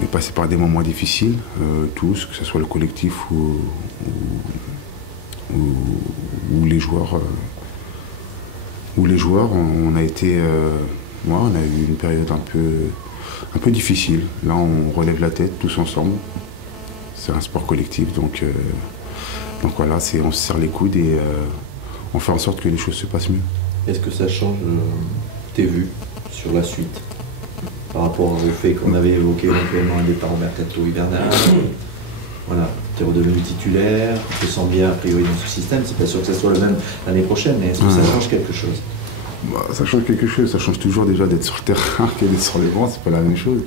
On est passé par des moments difficiles, tous, que ce soit le collectif ou les joueurs. On a été, on a eu une période un peu difficile. Là, on relève la tête tous ensemble. C'est un sport collectif, donc voilà, on se serre les coudes et on fait en sorte que les choses se passent mieux. Est-ce que ça change tes vues sur la suite par rapport au fait qu'on avait évoqué éventuellement un départ au mercato hivernal? Voilà, tu es redevenu titulaire, tu te sens bien a priori dans ce système, c'est pas sûr que ça soit le même l'année prochaine, mais est-ce que ça change quelque chose? Bah, ça change quelque chose, ça change toujours déjà d'être sur le terrain que d'être sur les bancs, c'est pas la même chose.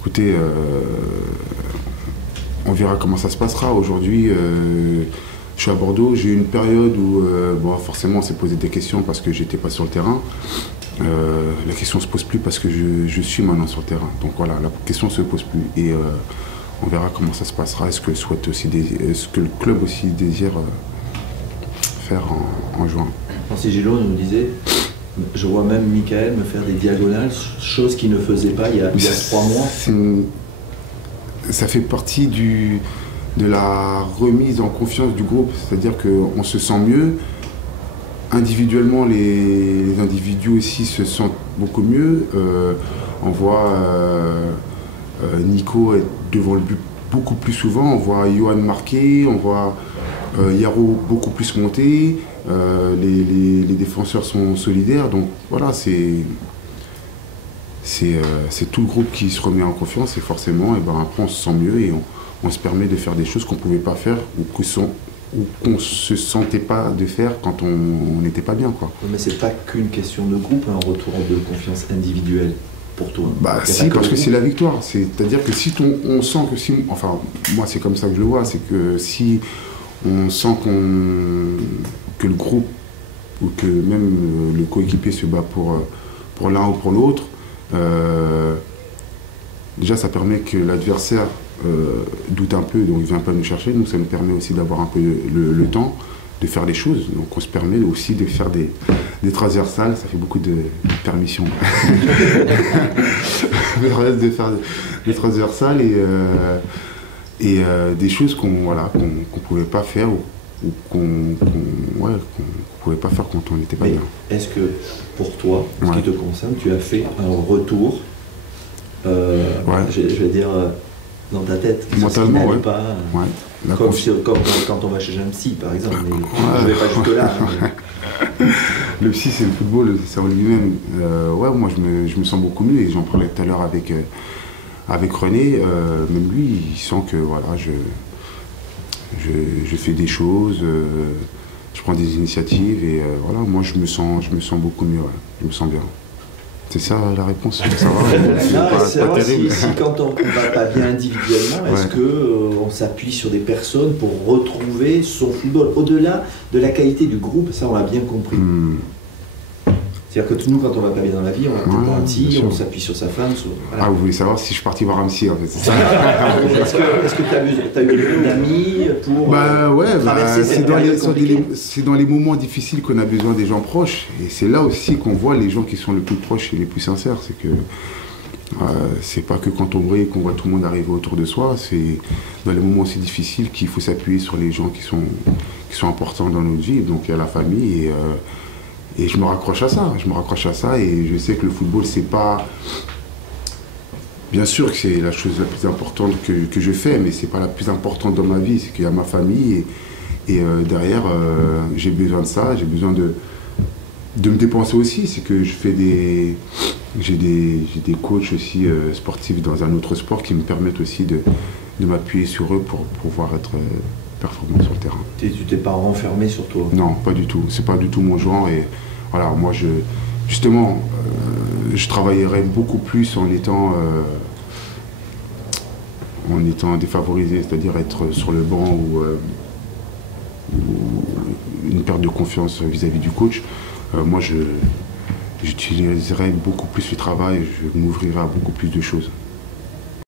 Écoutez, on verra comment ça se passera. Aujourd'hui, je suis à Bordeaux, j'ai eu une période où forcément on s'est posé des questions parce que j'étais pas sur le terrain. La question ne se pose plus parce que je suis maintenant sur le terrain. Donc voilà, la question ne se pose plus. Et on verra comment ça se passera. Est-ce que le club aussi désire faire en juin? Francis Gillot nous disait, je vois même Michael me faire des diagonales, chose qu'il ne faisait pas il y a 3 mois. Ça fait partie de la remise en confiance du groupe. C'est-à-dire qu'on se sent mieux. Individuellement, les individus aussi se sentent beaucoup mieux. On voit Nico être devant le but beaucoup plus souvent. On voit Johan marquer, on voit Yaro beaucoup plus monter. Les défenseurs sont solidaires. Donc voilà, c'est tout le groupe qui se remet en confiance et forcément, après on se sent mieux et on se permet de faire des choses qu'on ne pouvait pas faire ou qu'on ne se sentait pas de faire quand on n'était pas bien, quoi. Mais c'est pas qu'une question de groupe, un retour de confiance individuelle pour toi. Bah si, parce que c'est la victoire. C'est-à-dire que si on sent que si... Enfin, moi c'est comme ça que je le vois, c'est que si on sent que le groupe ou que même le coéquipier se bat pour l'un ou pour l'autre, déjà ça permet que l'adversaire doute un peu, donc il ne vient pas nous chercher. Nous, ça nous permet aussi d'avoir un peu le temps de faire les choses. Donc on se permet aussi de faire des transversales, ça fait beaucoup de permissions. De faire des transversales et des choses qu'on ne pouvait pas faire ou qu'on pouvait pas faire quand on n'était pas bien. Est-ce que pour toi, en ce qui te concerne, tu as fait un retour, je vais dire, dans ta tête, mentalement, pas, comme quand on va chez un psy par exemple, mais je ne vais pas jusque là. Le psy c'est le football, c'est en lui-même. Moi je me sens beaucoup mieux et j'en parlais tout à l'heure avec René, même lui il sent que voilà, je fais des choses, je prends des initiatives et voilà, moi je me sens beaucoup mieux, je me sens bien. C'est ça la réponse, je veux savoir. C'est pas terrible. Si quand on ne va pas bien individuellement, est-ce qu'on s'appuie sur des personnes pour retrouver son football au-delà de la qualité du groupe? Ça, on l'a bien compris. C'est-à-dire que nous, quand on va pas bien dans la vie, on va voir un psy, on s'appuie sur sa femme. Voilà. Ah, vous voulez savoir si je suis parti voir un psy en fait, c'est ça? Est-ce que tu as eu une amie pour traverser cette période compliquée? C'est dans les moments difficiles qu'on a besoin des gens proches. Et c'est là aussi qu'on voit les gens qui sont les plus proches et les plus sincères. C'est que c'est pas que quand on brille qu'on voit tout le monde arriver autour de soi. C'est dans les moments aussi difficiles qu'il faut s'appuyer sur les gens qui sont importants dans notre vie. Donc il y a la famille et je me raccroche à ça, et je sais que le football, c'est pas... Bien sûr que c'est la chose la plus importante que je fais, mais c'est pas la plus importante dans ma vie, c'est qu'il y a ma famille, et derrière, j'ai besoin de ça, j'ai besoin de me dépenser aussi, c'est que j'ai des coachs aussi sportifs dans un autre sport qui me permettent aussi de m'appuyer sur eux pour pouvoir être performant sur le terrain. Tu t'es pas renfermé sur toi? Non, pas du tout, c'est pas du tout mon genre, et voilà, moi je travaillerais beaucoup plus en étant défavorisé, c'est-à-dire être sur le banc ou une perte de confiance vis-à-vis du coach. Moi j'utiliserais beaucoup plus le travail, je m'ouvrirais à beaucoup plus de choses.